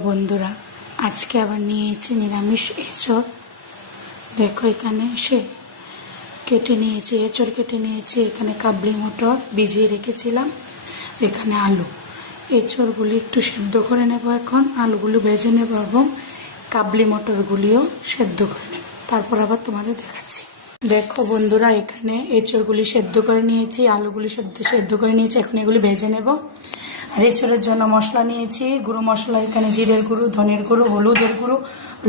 বন্ধুরা, আজকে আবার নিয়েছি নিরামিষ এঁচড়। দেখো এখানে কেটে নিয়েছি, এঁচড় কেটে নিয়েছি। এখানে কাবলি মটর ভিজিয়ে রেখেছিলাম, এখানে আলু। এঁচড়গুলি একটু সেদ্ধ করে নেব, এখন আলুগুলো ভেজে নেব এবং কাবলি মটরগুলিও সেদ্ধ করে নেব, তারপর আবার তোমাদের দেখাচ্ছি। দেখো বন্ধুরা, এখানে এঁচড়গুলি সেদ্ধ করে নিয়েছি, আলুগুলি সেদ্ধ করে নিয়েছি। এখন এগুলি ভেজে নেব। আর এঁচড়ের জন্য মশলা নিয়েছি, গুঁড়ো মশলা, এখানে জিরের গুঁড়ো, ধনের গুঁড়ো, হলুদের গুঁড়ো,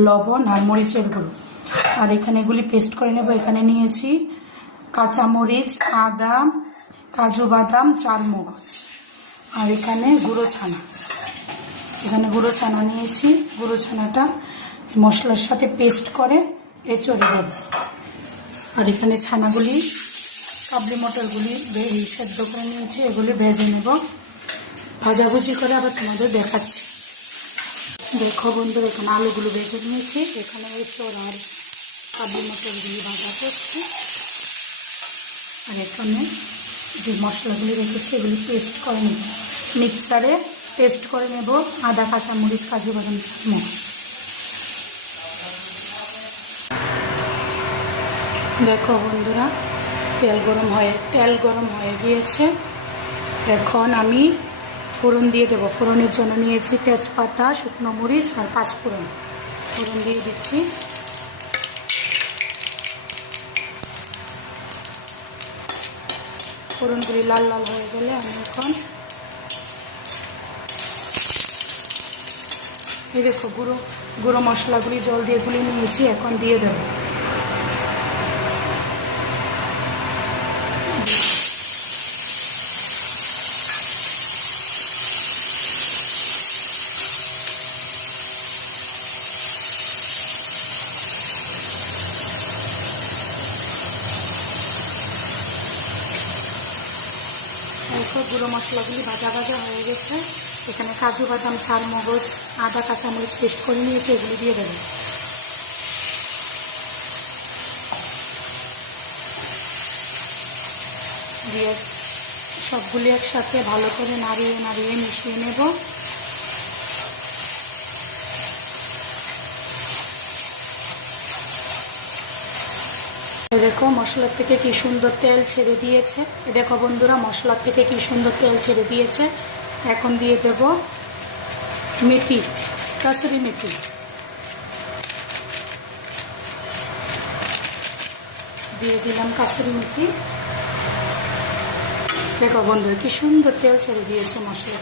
লবণ আর মরিচের গুঁড়ো। আর এখানে এগুলি পেস্ট করে নেব। এখানে নিয়েছি কাঁচামরিচ, আদা, কাজু বাদাম, চারমগজ, আর এখানে গুঁড়ো ছানা। এখানে গুঁড়ো ছানা নিয়েছি, গুঁড়ো ছানাটা মশলার সাথে পেস্ট করে এঁচড়ে দেব। আর এখানে ছানাগুলি, কাবলি মটরগুলি সেদ্ধ করে নিয়েছি, এগুলি ভেজে নেব। ভাজাভুজি করে আবার তোমাদের দেখাচ্ছি। দেখো বন্ধুরা, এখানে আলুগুলো ভেজে নিয়েছি, এখানে এঁচড় আর কাবলি মটরগুলি ভাজা করছি। আর এখানে যে মশলাগুলি রেখেছি এগুলি পেস্ট করে নেব, মিক্সচারে পেস্ট করে নেব। আদা, কাঁচামরিচ, কাজু বাদাম, চারমগজ। দেখো বন্ধুরা, তেল গরম হয়ে গিয়েছে। এখন আমি ফোড়ন দিয়ে দেবো। ফোড়নের জন্য নিয়েছি তেজপাতা, শুকনো মরিচ আর পাঁচফোড়ন। ফোড়ন দিয়ে দিচ্ছি। ফোড়নগুলি লাল লাল হয়ে গেলে আমি এখন এই দেখো গুঁড়ো মশলাগুলি জল দিয়ে গুলি নিয়েছি, এখন দিয়ে দেবো। দেখো গুঁড়ো মশলাগুলি ভাজা হয়ে গেছে। এখানে কাজু বাদাম, চারমগজ, আদা, কাঁচামরিচ পেস্ট করে নিয়েছি, এগুলি দিয়ে দেবো। দিয়ে সবগুলি একসাথে ভালো করে নাড়িয়ে মিশিয়ে নেব। দেখো মশলার থেকে কি সুন্দর তেল ছেড়ে দিয়েছে। দেখো বন্ধুরা, মশলার থেকে কি সুন্দর তেল ছেড়ে দিয়েছে। এখন দিয়ে দেব মেথি, কাসুরি মেথি। দিয়ে দিলাম কাসুরি মেথি। দেখো বন্ধুরা, কি সুন্দর তেল ছেড়ে দিয়েছে মশলা।